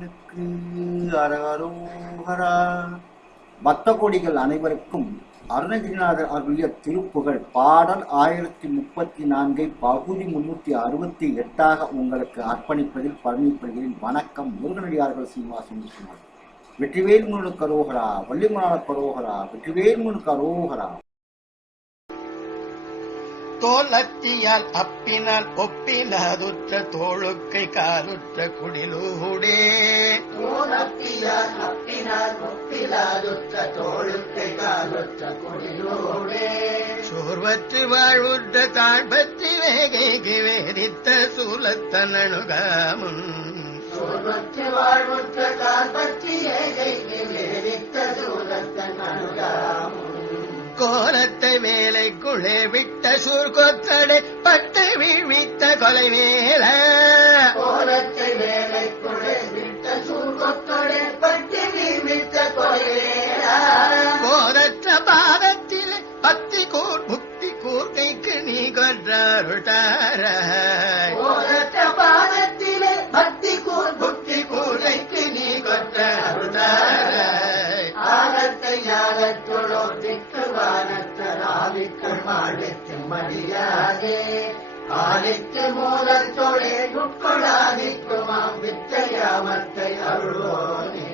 முருகனுக்கு அரகரோஹரா பக்த கோடிகள் அனைவருக்கும் அருணகிரிநாதர் அருளிய திருப்புகழ். பாடல் ஆயிரத்தி முப்பத்தி நான்கை பகுதி முன்னூத்தி அறுபத்தி எட்டாக உங்களுக்கு அர்ப்பணிப்பதில் பரணிப்படுகிறேன் வணக்கம். முருகனடியார்கள் சீனிவாசன் விஸ்வநாத் வெற்றிவேல் முனு அரோகரா வள்ளிமலான கரோகரா வெற்றிவேல் கரோகரா அரோகரா தோலத்தியால் அப்பினால் ஒப்பிலாதுற்ற தோளுக்கை காலுற்ற குடிலூடே. தோலப்பியால் அப்பினால் ஒப்பிலாதுற்ற தோளுக்கை காலுற்ற குடிலோடே. சோர்வற்று வாழ்வுற்ற தாழ்பற்றி வேகைக்கு வேதித்த சூலத்தனணுகாமுன் சோர்வற்று வாழ்வுற்ற கால்பற்றி ஏகைக்கு கோலத்தை வேலைக்குள்ளே விட்ட சூர்கொத்தடை பட்டு வீழ்வித்த கொலை மேல கோலத்தை வேலை ஞானத்தொழோ திக்கு வானத்தர் ஆவிக்கள் மாடிக்கு மடியாதே தொழே மூலத்தொழே உட்கொடாதிக்குமாம் வித்தையாமத்தை அருளோனே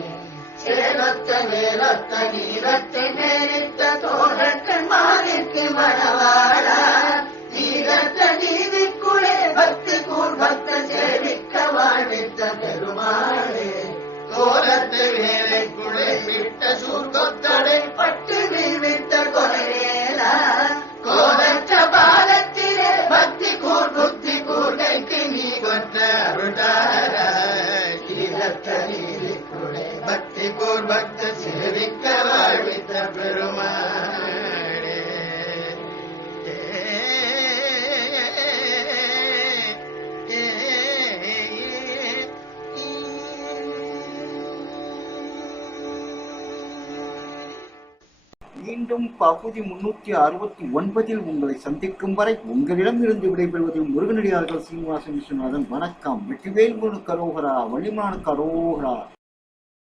சேலத்த மேலத்த நீரத்தை மேலித்த தோழக்கன் மாறிக்கு மணவாளா. நீரத்த நீதிக்குளே பக்தி கூர்பக்த சேவிக்க வாழ்வித்த பெருமாளே. கோலத்தை வேலைக்குள்ளே விட்ட சூர்கொத்தடை பக்த சேவிக்க வாழ்வித்த பெருமாடே மீண்டும் பகுதி முன்னூத்தி அறுபத்தி ஒன்பதில் உங்களை சந்திக்கும் வரை உங்களிடம் இருந்து விடைபெறுவது முருகனடியார்கள் சீனிவாசன் விஸ்வநாதன். வணக்கம். வெற்றிவேல் முருகனுக்கு கரோகரா வள்ளிமான கரோகரா.